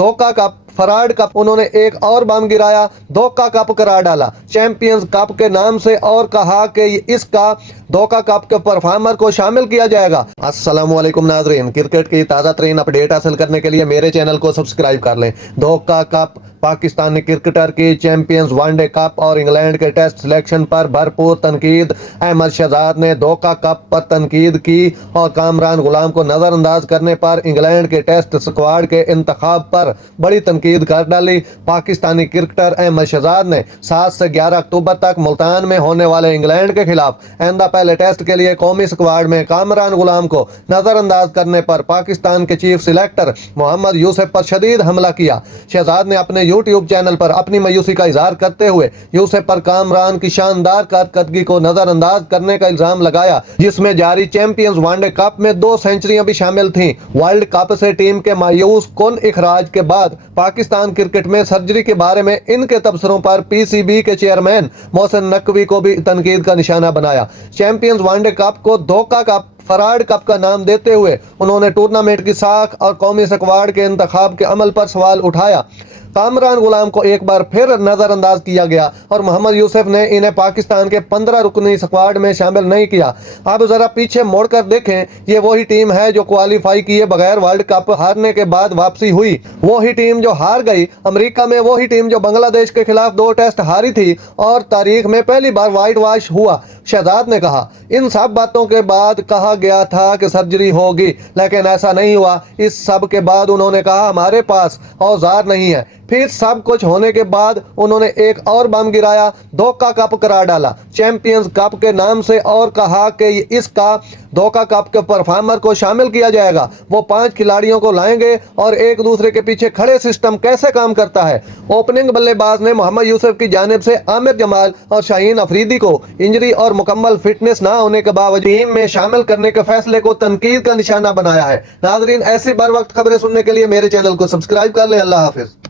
धोखा cup, farad cup, उन्होंने एक और बम गिराया, धोखा कप करार डाला चैंपियंस कप के नाम से और कहा कि इसका धोखा कप के परफॉर्मर को शामिल किया जाएगा। अस्सलाम वालेकुम नाजरीन, क्रिकेट की ताज़ा तरीन अपडेट हासिल करने के लिए मेरे चैनल को सब्सक्राइब कर लें। धोखा कप, पाकिस्तानी क्रिकेटर की चैंपियंस वनडे कप और इंग्लैंड के टेस्ट सिलेक्शन पर भरपूर तनकीद। अहमद शहजाद ने धोखा कप पर तनकीद की और कामरान गुलाम को नजरअंदाज करने पर इंग्लैंड के टेस्ट स्क्वाड के इंतखाब पर बड़ी तनकीद कर डाली। पाकिस्तानी क्रिकेटर अहमद शहजाद ने 7 से 11 अक्टूबर तक मुल्तान में होने वाले इंग्लैंड के खिलाफ आइंदा पहले टेस्ट के लिए कौमी स्क्वाड में कामरान गुलाम को नजरअंदाज करने पर पाकिस्तान के चीफ सिलेक्टर मोहम्मद यूसुफ पर शदीद हमला किया। शहजाद ने अपने यूट्यूब चैनल पर अपनी मायूसी का इजहार करते हुए यूसुफ पर कामरान की शानदार कारकर्दगी को नजरअंदाज करने का इल्जाम लगाया, जिसमें जारी चैंपियंस वनडे कप में 2 सेंचुरियां भी शामिल थीं। वर्ल्ड कप से टीम के मायूस कुन इखराज के बाद पाकिस्तान क्रिकेट में सर्जरी के बारे में इनके तबसरों पर पीसीबी के चेयरमैन मोहसिन नकवी को भी तनकीद का निशाना बनाया। चैंपियंस वनडे कप को धोखा कप, फराड कप का नाम देते हुए उन्होंने टूर्नामेंट की साख और कौमी स्क्वाड के इंतखाब के अमल पर सवाल उठाया। कामरान गुलाम को एक बार फिर नजरअंदाज किया गया और मोहम्मद यूसुफ ने इन्हें पाकिस्तान के 15 रुकनी स्क्वाड में शामिल नहीं किया। अब जरा पीछे मुड़कर देखें, ये वही टीम है जो क्वालिफाई किए बगैर वर्ल्ड कप हारने के बाद वापसी हुई, वही टीम जो हार गई अमेरिका में, वही टीम जो बांग्लादेश के खिलाफ 2 टेस्ट हारी थी और तारीख में पहली बार व्हाइट वॉश हुआ। शहजाद ने कहा, इन सब बातों के बाद कहा गया था कि सर्जरी होगी, लेकिन ऐसा नहीं हुआ। इस सब के बाद उन्होंने कहा हमारे पास औजार नहीं है। फिर सब कुछ होने के बाद उन्होंने एक और बम गिराया, धोखा कप करार डाला चैंपियंस कप के नाम से और कहा कि इसका धोखा कप के परफॉर्मर को शामिल किया जाएगा। वो 5 खिलाड़ियों को लाएंगे और एक दूसरे के पीछे खड़े सिस्टम कैसे काम करता है। ओपनिंग बल्लेबाज ने मोहम्मद यूसुफ की जानिब से आमिर जमाल और शाहीन अफरीदी को इंजरी और मुकम्मल फिटनेस ना होने के बावजूद टीम में शामिल करने के फैसले को तनकीद का निशाना बनाया है। नाजरीन, ऐसी बर वक्त खबरें सुनने के लिए मेरे चैनल को सब्सक्राइब कर लें। अल्लाह हाफिज।